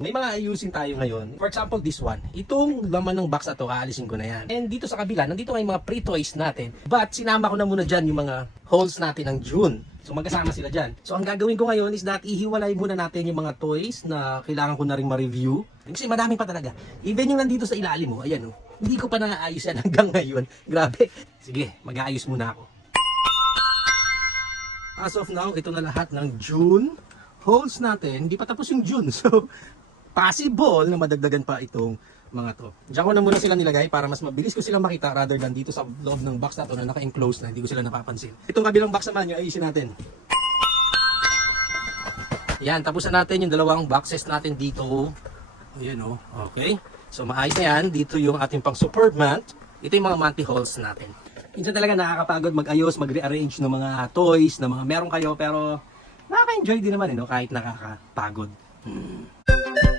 May mga ayusin tayo ngayon. For example, this one. Itong laman ng box na to, aalisin ko na yan. And dito sa kabila, nandito nga yung mga pre-toys natin. But sinama ko na muna dyan yung mga holes natin ng June. So magkasama sila dyan. So ang gagawin ko ngayon is that ihiwalay muna natin yung mga toys na kailangan ko na rin ma-review. Kasi madami pa talaga. Even yung nandito sa ilalim mo, ayan oh. Hindi ko pa naayos yan hanggang ngayon. Grabe. Sige, mag-aayos muna ako. As of now, ito na lahat ng June holes natin. Hindi pa tapos yung June. So, possible na madagdagan pa itong mga to. Diyan ko na muna sila nilagay para mas mabilis ko silang makita rather than dito sa loob ng box na to na naka-enclose na hindi ko sila napapansin. Itong kabilang box naman, yung ayusin natin. Yan, tapos na natin yung dalawang boxes natin dito. Ayan o, okay. So maayos na yan. Dito yung ating pang superb mat. Ito yung mga manti holes natin. Minsan talaga nakakapagod mag-ayos, mag-rearrange ng mga toys, na mga meron kayo, pero nakaka-enjoy din naman, kahit nakakapagod.